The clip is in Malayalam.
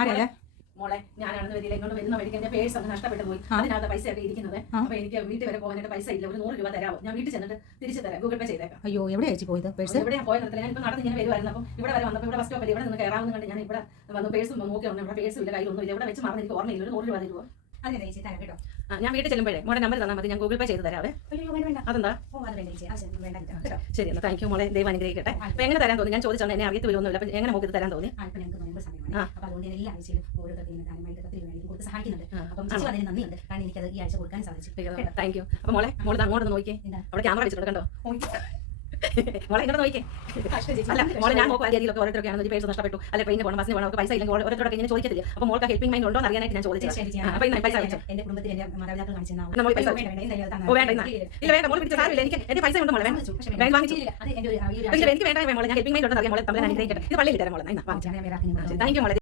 ആരാ മോളെ ഞാനാണെന്ന് വരില്ല ഇങ്ങോട്ട് വരുന്ന വഴിക്ക് എന്റെ പേഴ്സ് അങ്ങ് നഷ്ടപ്പെട്ടു പോയി. അതിനകത്ത് പൈസയൊക്കെ ഇരിക്കുന്നത്. അപ്പൊ എനിക്ക് വീട്ടിൽ വരെ പോകാനായിട്ട് പൈസ ഇല്ല. ഒരു 100 രൂപ തരാമോ? ഞാൻ വീട്ടിൽ ചെന്നിട്ട് തിരിച്ചു തരാം. ഗൂഗിൾ പേ ചെയ്തേക്കാം. അയ്യോ എവിടെ അയച്ചു പോയത് പേഴ്സ്? എവിടെയാ പോയത്? ഞാൻ ഇപ്പൊ നടന്ന് ഇങ്ങനെ വരുമായിരുന്നു. അപ്പം ഇവിടെ വരെ വന്നപ്പോൾ ഇവിടെ ബസ് സ്റ്റോപ്പിൽ ഇവിടെ നിന്ന് കയറാമെന്ന് കണ്ട് ഞാൻ ഇവിടെ വന്ന് പേഴ്സും നോക്കി വന്നു. ഇവിടെ പേഴ്സും ഇല്ല, കയ്യിലൊന്നും ഇല്ല. ഇവിടെ വെച്ച് മറന്ന് എനിക്ക് ഓർമ്മയില്ല. ഒരു 100 രൂപ തരുമോ? അതെ ചേച്ചി തരാം കേട്ടോ. ഞാൻ വീട്ടിൽ ചെല്ലുമ്പോഴേ മോളെ നമ്പർ തന്നാൽ മതി. ഞാൻ ഗൂഗിൾ പേ ചെയ്ത് തരാവേ. അയ്യോ വേണ്ട വേണ്ട. അതെന്താ? ഓ അത് വേണ്ട ചേച്ചി. അത് വേണ്ട കേട്ടോ. ശരി എന്നാ താങ്ക് യു മോളെ. ദൈവം അനുഗ്രഹിക്കട്ടെ. അപ്പൊ എങ്ങനെ തരാൻ തോന്നി? ഞാൻ ചോദിച്ചാൽ എന്നെ അറിയത്ത് വരുമൊന്നുമില്ല. അപ്പൊ എങ്ങനെ നോക്കി തരാൻ തോന്നി? ഇപ്പൊ ഞങ്ങൾക്ക് നോയമ്പ് സമയമാണ്. അപ്പൊ അതുകൊണ്ട് എല്ലാ ആഴ്ചയിലും ഓരോരുത്തർക്ക് ദാനമായിട്ട് 10 രൂപ എനിക്ക് കൊടുത്ത് സഹായിക്കുന്നുണ്ട്. അപ്പം ചേച്ചി അതിന് നന്ദിയുണ്ട്. കാരണം എനിക്കത് ഈ ആഴ്ച കൊടുക്കാൻ സാധിച്ചു. Thank you. അപ്പൊ മോളെ അങ്ങോട്ട് നോക്കിയേ. അവിടെ ക്യാമറ വെച്ചിട്ടുണ്ട് കണ്ടോ? മോളെ ഇങ്ങോട്ട് നോക്കിയേ. അല്ല മോളെ ഞാൻ നോക്കുക രീതിയിലൊക്കെ ഓരോരുത്തരൊക്കെയാണ് പേഴ്സ് നഷ്ടപ്പെട്ടു, അല്ലെ ട്രെയിനിന് പോകണം, ബസ്സിന് പോകണം, പൈസ ഇല്ലെങ്കിൽ ഓരോരുത്തരൊക്കെ ഇങ്ങനെ ചോദിക്കത്തില്ല. അപ്പൊ മോൾക്ക് ഹെൽപ്പിംഗ് മൈൻഡ് ഉണ്ടോ എന്ന് അറിയാനായിട്ട് ഞാൻ ചോദിച്ചത്. അപ്പൊ ഇന്ന് പൈസ വെച്ചു എന്റെ കുടുംബത്തിൽ എന്റെ മാതാപിതാക്കൾ കാണിച്ചു നമ്മൾ പൈസ വേണ്ട ഇല്ല വേണ്ട മോൾ പിടിച്ച സാരമില്ല. എനിക്ക് പൈസ ഉണ്ട് മോളെ. വേണ്ട വാങ്ങിച്ചില്ല. എനിക്ക് വേണ്ട മോളെ. ഞാൻ ഹെൽപ്പിംഗ് മൈൻഡ് ഉണ്ടെന്ന് അറിയാം മോളെ. തമ്മിൽ അനുഗ്രഹിക്കട്ടെ. ഇത് പള്ളിയിൽ തരാം മോളെ. താങ്ക് യു മോളെ.